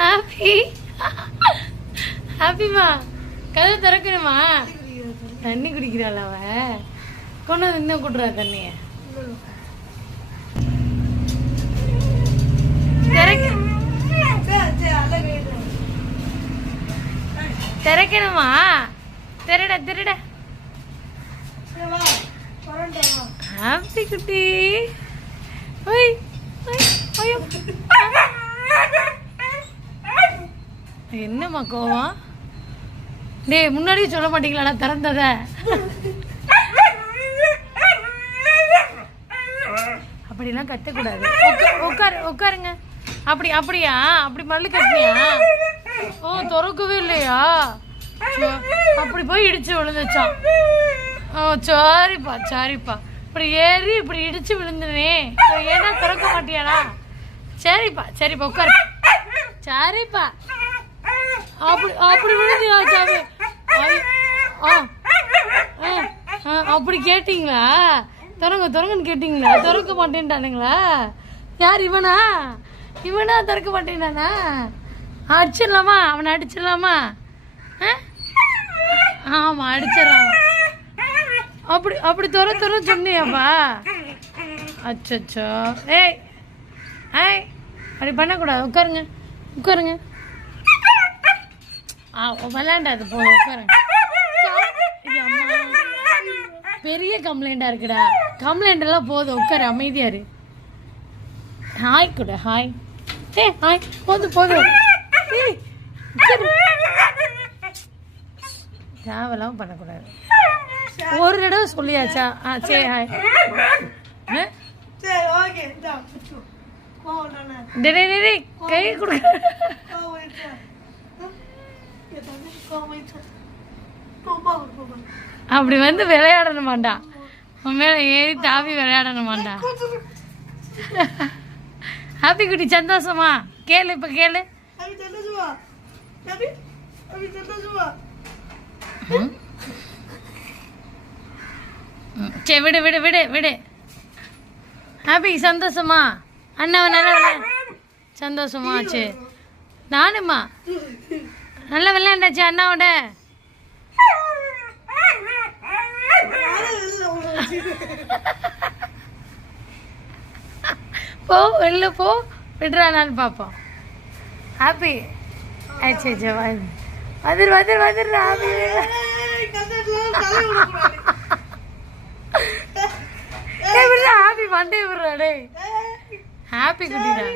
Happy ஹாப்பிமா கதை திறக்கணுமா? தண்ணி குடிக்கிறாள் அவ. கொண்டு வந்து இன்னும் கூட்டுறா தண்ணிய. திறக்கணுமா? திருட திருட. ஹாப்பி குட்டி. என்னம்மா கோவம்? டேய் முன்னாடியே சொல்ல மாட்டீங்களா திறந்தத? அப்படிலாம் கத்தக்கூடாது. உட்காருங்க. அப்படியா? அப்படி மல்லு கட்டினியா? ஓ திறக்கவே இல்லையா? அப்படி போய் இடிச்சு விழுந்துச்சான். ஓ சாரிப்பா. இப்படி ஏறி இப்படி இடிச்சு விழுந்துனே. ஏன்னா திறக்க மாட்டியாடா? சரிப்பா உட்காரு. சரிப்பா அப்படி விழுந்தியா சாமி? அப்படி கேட்டீங்களா? திறங்கன்னு கேட்டீங்களா? திறக்க மாட்டேன்ட்டானுங்களா? யார் இவனா திறக்க மாட்டேன்டானா? அடிச்சிடலாமா? அவனை அடிச்சிடலாமா? ஆமா அடிச்சிடலாம். அப்படி துற சொன்னியாப்பா? அச்சோ. ஏய் அப்படி பண்ணக்கூடாது. உட்காருங்க. விளையாண்டாது போதும். உட்காருங்க. பெரிய கம்ப்ளைண்டா இருக்குடா. கம்ப்ளைண்ட் எல்லாம் போதும். உட்காரு அமைதியாரு. ஹாய் கூட ஹாய். ஹாய் போதும். தேவலாம் பண்ணக்கூடாது. ஒரு தடவை சொல்லியாச்சா? சரி ஹாய். கை கொடுக்க. அப்படி வந்து விளையாடணுமாண்டா. உன் மேல ஏறி தாவி விளையாடணுமாண்டா. ஹாப்பி குட்டி சந்தோஷமா? கேளு. சரி விடு. ஹாப்பி சந்தோஷமா? அண்ணாவை நல்லா சந்தோஷமா ஆச்சு. நானும்மா நல்லா விளையாண்டாச்சு அண்ணாவோட. வெளில போ விடுறானான்னு பார்ப்போம். ஹாப்பி ஆச்சு வந்துரு ஹாப்பி. ஹாப்பி மண்டே விடுறாடே. ஹாப்பி குட்டிடா.